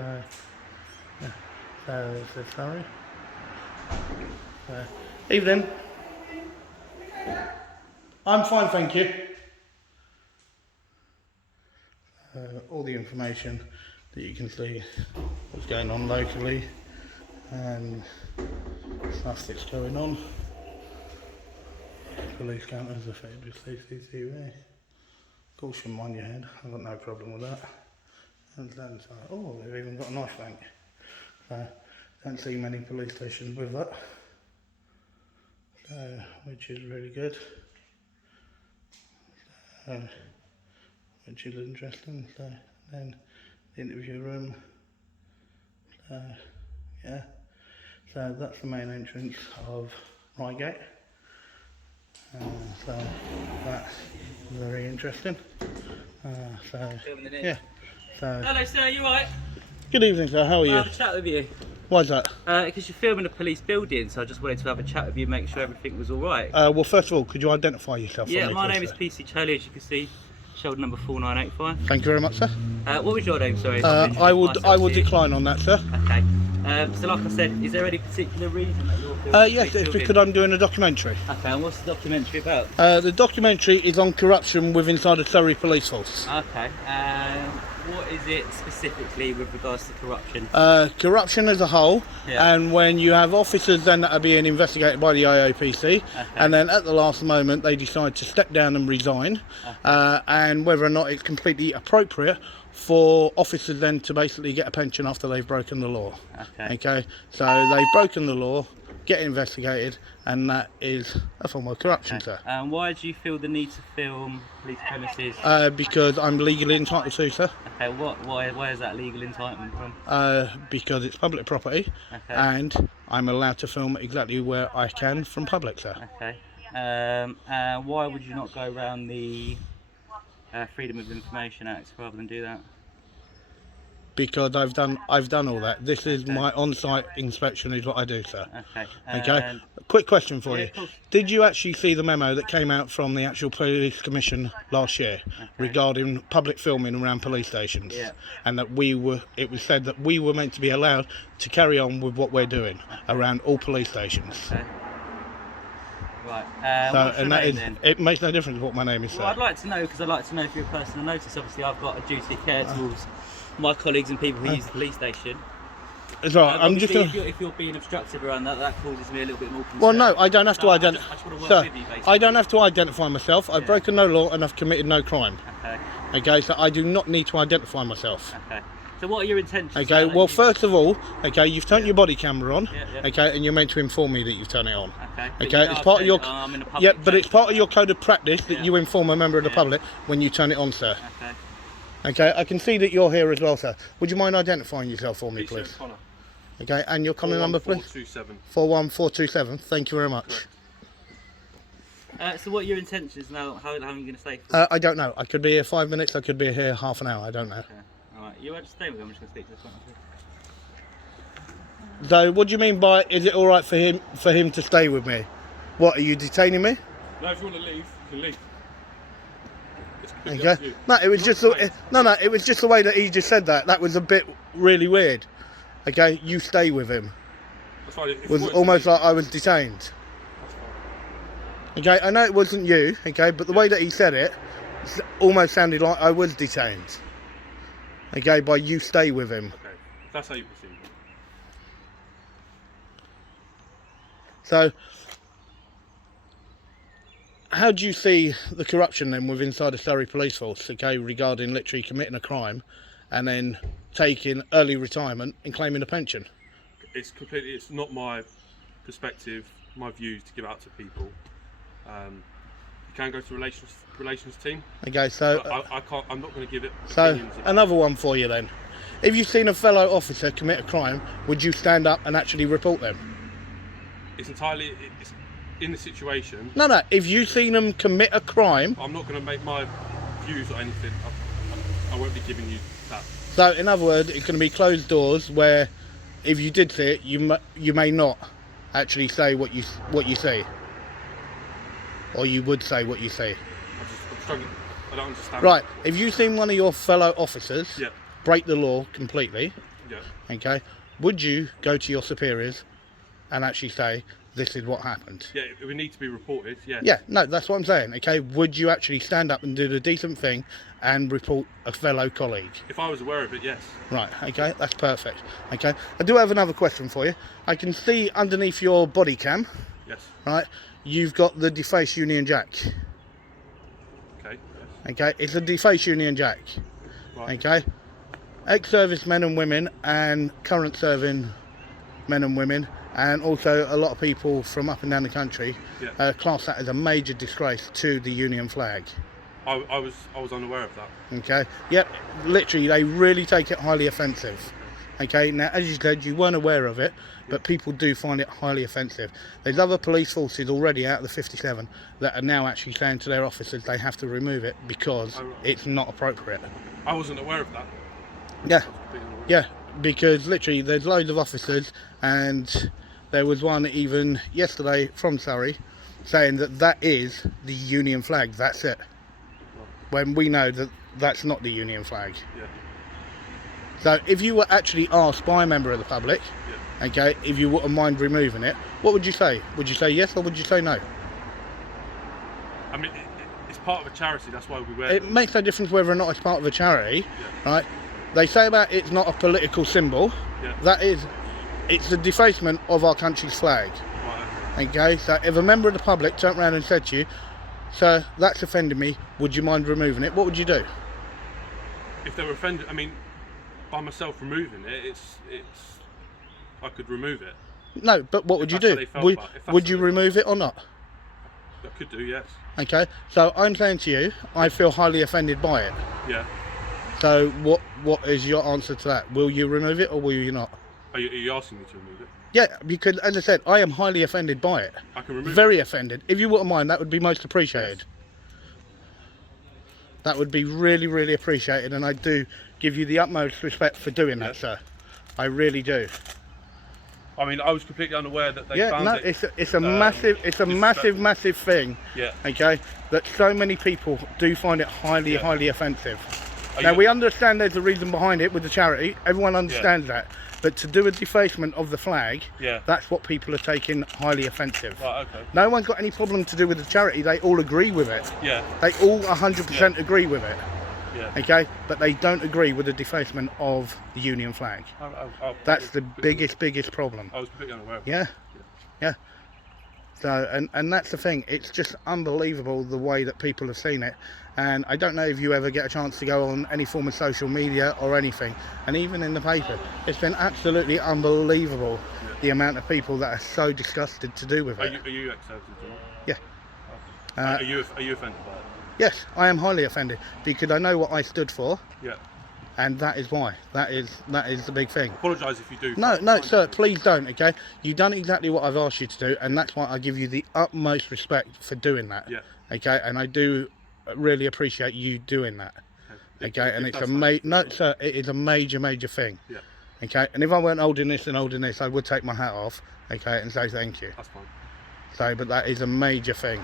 So, yeah. So there's the summary. Evening. I'm fine, thank you. All the information that you can see what's going on locally and stuff that's going on. Police cameras are fitted with CCTV. Of course, you mind your head, I've got no problem with that. And then, oh, they've even got a knife bank. So, don't see many police stations with that. So, which is really good. Which is interesting. So, then the interview room. Yeah. So that's the main entrance of Reigate. So that's very interesting. Yeah. So, hello sir, you alright? good evening sir, how are you? I'll have a chat with you. Why's that? Because you're filming a police building, so I just wanted to have a chat with you, make sure everything was alright. Well, first of all, could you identify yourself? Yeah, for me, my please, name is PC Charlie, as you can see, shoulder number 4985. Thank you very much, sir. What was your name, sorry? I will decline on that, sir. Okay. So like I said, is there any particular reason that you're filming? Yes, it's because I'm doing a documentary. Okay, and what's the documentary about? The documentary is on corruption with inside the Surrey Police Force. Okay. What is it specifically with regards to corruption? Corruption as a whole, Yeah. and when you have officers then that are being investigated by the IOPC, and then at the last moment they decide to step down and resign, and whether or not it's completely appropriate for officers then to basically get a pension after they've broken the law. Okay, so they've broken the law, get investigated, and that is a form of corruption, sir. And why do you feel the need to film police premises? Because I'm legally entitled to, sir. Okay, why is that legal entitlement from? Because it's public property, and I'm allowed to film exactly where I can from public, sir. Okay. Why would you not go around the Freedom of Information Act rather than do that? Because I've done all that. This is my on-site inspection is what I do, sir. Okay. Quick question for you. Did you actually see the memo that came out from the actual police commission last year regarding public filming around police stations? Yeah. And that it was said that we were meant to be allowed to carry on with what we're doing around all police stations. Okay. Right. So, and that is, then? it makes no difference what my name is, sir. Well, I'd like to know, because I'd like to know if you're a person of notice. Obviously, I've got a duty of care towards my colleagues and people who use the police station. It's all right. I'm just gonna... if you're being obstructive around that, that causes me a little bit more concern. Well, no, I don't have to identify. I just want to work Sir, with you, basically. I don't have to identify myself. I've broken no law and I've committed no crime. Okay, so I do not need to identify myself. Okay. So what are your intentions? Okay, well, first of all, okay, you've turned your body camera on, okay, and you're meant to inform me that you've turned it on. Okay, it's part of your but it's part of your code of practice that you inform a member of the public when you turn it on, sir. Okay, I can see that you're here as well, sir. Would you mind identifying yourself for me, please? Okay, and your contact number, please? 41427. Thank you very much. So what are your intentions now? How long are you going to stay? I don't know. I could be here 5 minutes. I could be here half an hour. I don't know. Alright, you want to stay with him? I'm just going to speak to this one. So, what do you mean by, is it alright for him to stay with me? What, are you detaining me? No, if you want to leave, you can leave. Okay. No, it was just it was just the way that he just said that. That was a bit really weird. Okay, you stay with him. That's fine. It was almost like I was detained. Okay, I know it wasn't you, okay, but the way that he said it almost sounded like I was detained. Okay, by you stay with him. Okay, that's how you proceed. So, how do you see the corruption then with inside the Surrey Police Force, okay, regarding literally committing a crime and then taking early retirement and claiming a pension? It's not my perspective, my views to give out to people. You can go to relations team. Okay, so I'm not going to give it. So another one for you then. If you've seen a fellow officer commit a crime, would you stand up and actually report them? It's in the situation. No. If you've seen them commit a crime, I'm not going to make my views or anything. I won't be giving you that. So in other words, it's going to be closed doors where, if you did see it, you may not actually say what you see, or you would say what you see. I'm struggling. I don't understand. Right. If you've seen one of your fellow officers break the law completely, Yeah. Okay. Would you go to your superiors and actually say, this is what happened? Yeah, it would need to be reported, yes. Yeah, no, that's what I'm saying, okay? Would you actually stand up and do the decent thing and report a fellow colleague? If I was aware of it, yes. Right, okay, that's perfect. Okay, I do have another question for you. I can see underneath your body cam, Yes. right, you've got the Deface Union Jack. Okay, yes. Okay, it's a Deface Union Jack. Right. Okay, ex-service men and women and current serving men and women, and also a lot of people from up and down the country, Yeah. class that as a major disgrace to the Union flag. I was unaware of that. Okay, yep, literally they really take it highly offensive. Okay, now as you said, you weren't aware of it, but people do find it highly offensive. There's other police forces already out of the 57 that are now actually saying to their officers they have to remove it because it's not appropriate. I wasn't aware of that. Yeah, yeah, because literally there's loads of officers, and there was one even yesterday from Surrey saying that that is the Union flag, that's it. When we know that that's not the Union flag. Yeah. So if you were actually asked by a member of the public, Yeah. okay, if you wouldn't mind removing it, what would you say? Would you say yes or would you say no? I mean, it's part of a charity, that's why we wear It them. makes no difference whether or not it's part of a charity, Yeah. right? They say about it's not a political symbol. Yeah. That is, it's the defacement of our country's flag. Right, Okay, so if a member of the public turned around and said to you, sir, that's offended me, would you mind removing it? What would you do? if they were offended, I mean, by myself removing it, it's I could remove it. No, but what would you do? Would you remove it or not? I could do, yes. Okay, so I'm saying to you, I feel highly offended by it. Yeah. So what is your answer to that? Will you remove it or will you not? Are you asking me to remove it? Yeah, because as I said, I am highly offended by it. I can remove Very it. offended. If you wouldn't mind, that would be most appreciated. Yes. That would be really, really appreciated, and I do give you the utmost respect for doing that, Yes. sir. I really do. I mean, I was completely unaware that they Yeah, found no, it. it's a massive thing. Yeah. Okay, that so many people do find it highly, Yeah. highly offensive. Are Now you- we understand there's a reason behind it with the charity. Everyone understands that, but to do a defacement of the flag, Yeah. that's what people are taking highly offensive. Right, okay. No one's got any problem to do with the charity. They all agree with it. Yeah. They all 100% agree with it. Yeah. Okay, but they don't agree with the defacement of the Union flag. That's the biggest problem. I was completely unaware of Yeah, that. yeah. So, and that's the thing. It's just unbelievable the way that people have seen it. And I don't know if you ever get a chance to go on any form of social media or anything, and even in the paper, it's been absolutely unbelievable the amount of people that are so disgusted to do with Are it. you ex-service? Yeah. Are you offended by it? Yes, I am highly offended because I know what I stood for, Yeah. and that is why. That is the big thing. Apologise if you do. No, sir, please don't, okay? You've done exactly what I've asked you to do, and that's why I give you the utmost respect for doing that. Yeah. Okay, and I do really appreciate you doing that. Okay, and If it's that's no, sir, it is a major thing. Yeah. Okay, and if I weren't holding this and holding this, I would take my hat off, okay, and say thank you. That's fine. So, but that is a major thing.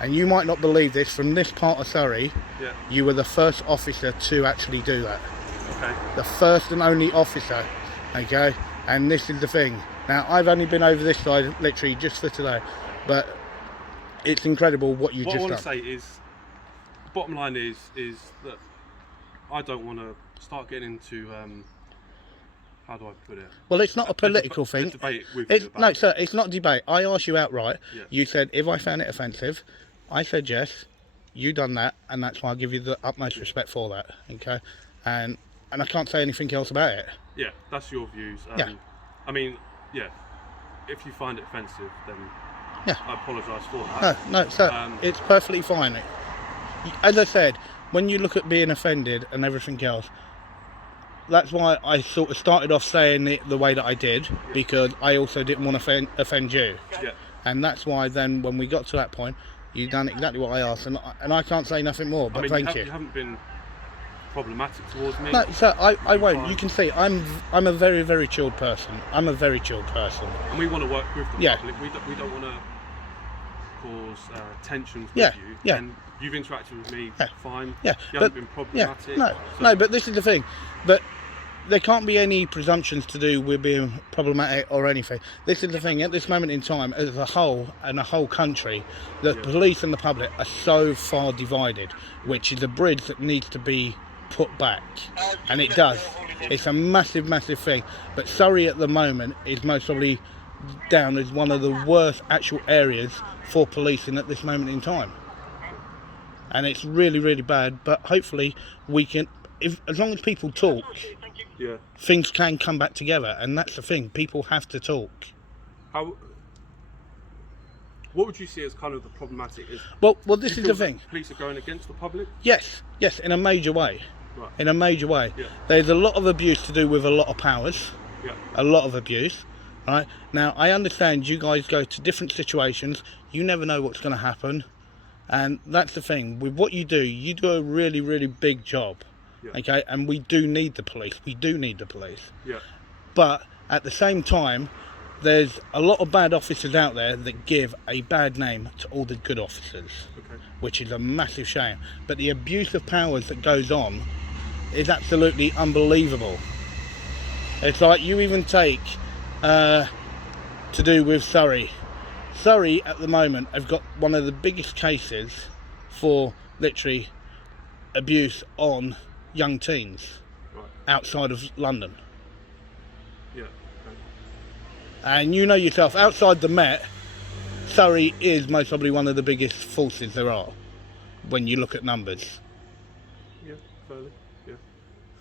And you might not believe this, from this part of Surrey, Yeah. you were the first officer to actually do that. Okay. The first and only officer, okay? And this is the thing. Now, I've only been over this side literally just for today, but it's incredible what you've What I just want done. to say is, bottom line is that I don't want to start getting into how do I put it? Well, it's not a political thing. Debate with It's, you about no, it. sir, it's not debate. I asked you outright. Yeah. You said if I found it offensive. I said yes. You done that, and that's why I give you the utmost respect for that. Okay, and I can't say anything else about it. Yeah, that's your views. Yeah. I mean, yeah. If you find it offensive, then Yeah. I apologise for that. No, sir, it's perfectly fine. As I said, when you look at being offended and everything else, that's why I sort of started off saying it the way that I did, because I also didn't want to offend you. Yeah. And that's why then when we got to that point, you done exactly what I asked, and I can't say nothing more, but I mean, thank you haven't been problematic towards me. No, sir, I won't. fine. You can see I'm a very chilled person. I'm a very chilled person. And we want to work with the Yeah. public. We don't want to cause tensions with Yeah, you. yeah. And you've interacted with me Yeah. fine. Yeah, You but haven't been yeah, problematic. no, so- no, but this is the thing. But there can't be any presumptions to do with being problematic or anything. This is the thing, at this moment in time, as a whole and a whole country, the police and the public are so far divided, which is a bridge that needs to be put back, and it does. It's a massive, massive thing. But Surrey at the moment is most probably down as one of the worst actual areas for policing at this moment in time, and it's really, really bad. But hopefully we can, as long as people talk, things can come back together, and that's the thing. People have to talk. What would you see as kind of the problematic? Well, this is the thing. Police are going against the public. Yes, in a major way. Right. In a major way. Yeah. There's a lot of abuse to do with a lot of powers. Yeah. A lot of abuse. Right. Now, I understand you guys go to different situations. You never know what's going to happen, and that's the thing. With what you do a really, really big job. Yeah. Okay, and we do need the police. We do need the police. Yeah. But at the same time, there's a lot of bad officers out there that give a bad name to all the good officers, which is a massive shame. But the abuse of powers that goes on is absolutely unbelievable. It's like, you even take to do with Surrey. Surrey at the moment have got one of the biggest cases for literally abuse on young teens outside of London. Yeah. And you know yourself, outside the Met, Surrey is most probably one of the biggest forces there are when you look at numbers. Yeah, fairly. Yeah.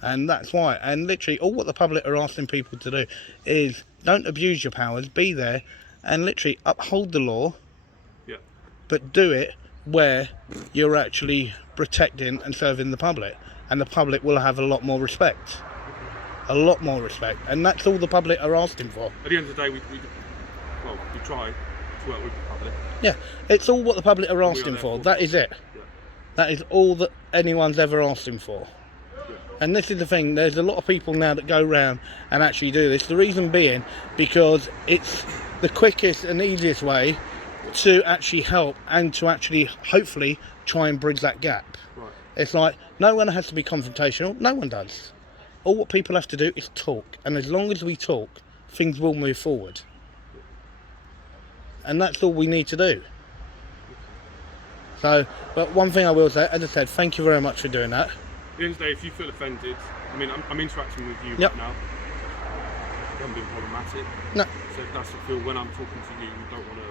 And that's why. And literally all what the public are asking people to do is don't abuse your powers, be there and literally uphold the law. Yeah. But do it where you're actually protecting and serving the public, and the public will have a lot more respect. A lot more respect, and that's all the public are asking for. At the end of the day, we try to work with the public. Yeah, it's all what the public are asking for. That is it. Yeah. That is all that anyone's ever asking for. Yeah. And this is the thing, there's a lot of people now that go around and actually do this. The reason being because it's the quickest and easiest way to actually help and to actually hopefully try and bridge that gap. Right. It's like, no one has to be confrontational, no one does. All what people have to do is talk, and as long as we talk, things will move forward. And that's all we need to do. So, but one thing I will say, as I said, thank you very much for doing that. At the end of the day, if you feel offended, I mean, I'm interacting with you Yep. right now. You haven't been problematic. No. So if that's the feel when I'm talking to you, you don't want to.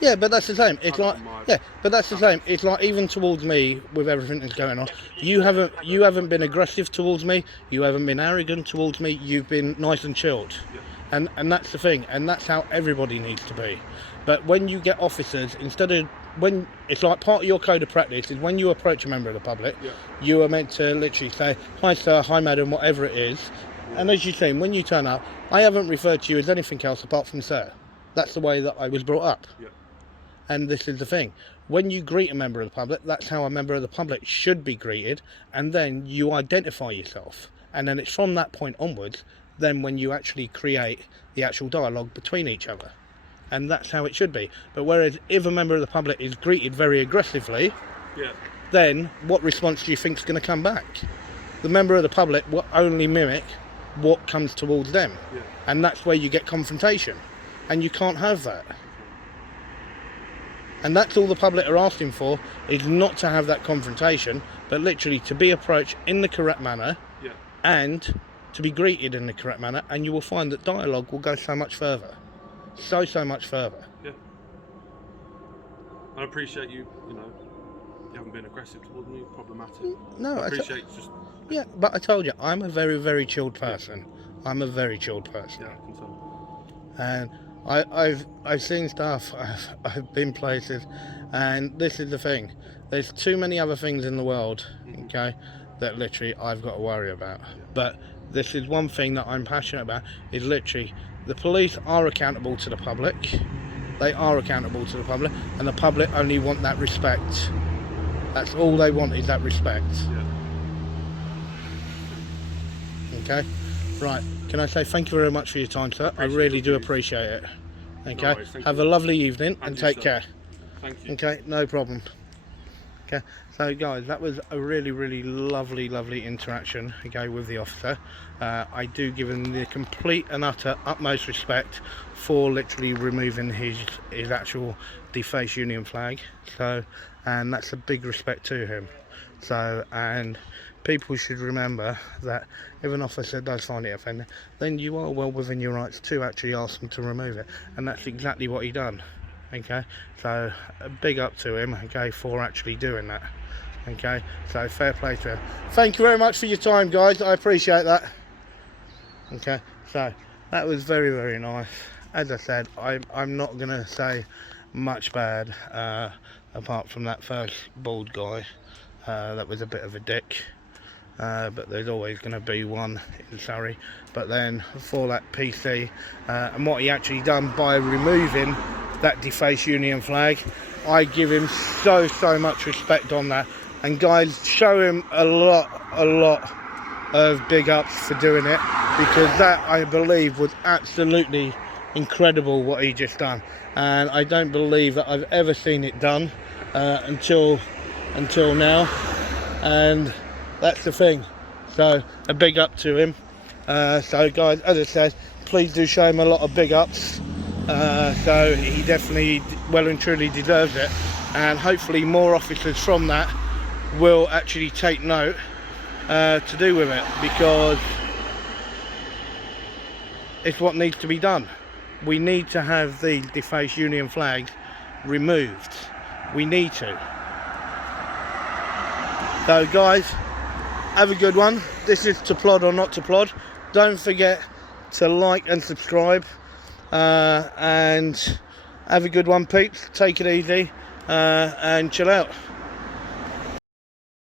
Yeah, but that's the same. It's like, my- yeah, but that's the same. It's like, even towards me with everything that's going on, you haven't been aggressive towards me. You haven't been arrogant towards me. You've been nice and chilled. Yeah. And that's the thing, and that's how everybody needs to be. But when you get officers, instead of, when it's like part of your code of practice is when you approach a member of the public, you are meant to literally say, hi sir, hi madam, whatever it is. And as you've seen, when you turn up, I haven't referred to you as anything else apart from sir. That's the way that I was brought up. Yeah. And this is the thing, when you greet a member of the public, that's how a member of the public should be greeted, and then you identify yourself. And then it's from that point onwards, then when you actually create the actual dialogue between each other. And that's how it should be. But whereas if a member of the public is greeted very aggressively, then what response do you think is going to come back? The member of the public will only mimic what comes towards them. And that's where you get confrontation. And you can't have that. And that's all the public are asking for, is not to have that confrontation, but literally to be approached in the correct manner and to be greeted in the correct manner, and you will find that dialogue will go so much further. So much further. Yeah. I appreciate you haven't been aggressive towards me, problematic. No, I appreciate just... Yeah, but I told you, I'm a very, very chilled person. I'm a very chilled person. Yeah, I can tell. And I've seen stuff, I've been places, and this is the thing. There's too many other things in the world, okay, that literally I've got to worry about. But this is one thing that I'm passionate about, is literally the police are accountable to the public. They are accountable to the public, and the public only want that respect. That's all they want, is that respect. Okay? Right. Can I say thank you very much for your time, sir? I really do appreciate it. Okay? No worries, Have a lovely evening and take care. Thank you. Okay? No problem. Okay? Okay, so guys, that was a really lovely interaction, okay, with the officer. I do give him the complete and utter utmost respect for literally removing his actual defaced Union flag. So, and that's a big respect to him. So, and people should remember that if an officer does find it offending, then you are well within your rights to actually ask them to remove it, and that's exactly what he done. Okay, so a big up to him, okay, for actually doing that. Okay, so fair play to him. Thank you very much for your time, guys. I appreciate that. Okay, so that was very nice. As I said, I'm not gonna say much bad apart from that first bald guy. That was a bit of a dick. But there's always going to be one in Surrey. But then for that PC and what he actually done by removing that defaced Union flag, I give him so much respect on that. And guys, show him a lot of big ups for doing it, because that, I believe, was absolutely incredible what he just done. And I don't believe that I've ever seen it done until now. And that's the thing. So a big up to him. So guys, as I said, please do show him a lot of big ups. So he definitely well and truly deserves it, and hopefully more officers from that will actually take note to do with it, because it's what needs to be done. We need to have the defaced Union flag removed. We need to. So guys, have a good one. This is To Plod or Not to Plod. Don't forget to like and subscribe, and have a good one, peeps. Take it easy and chill out.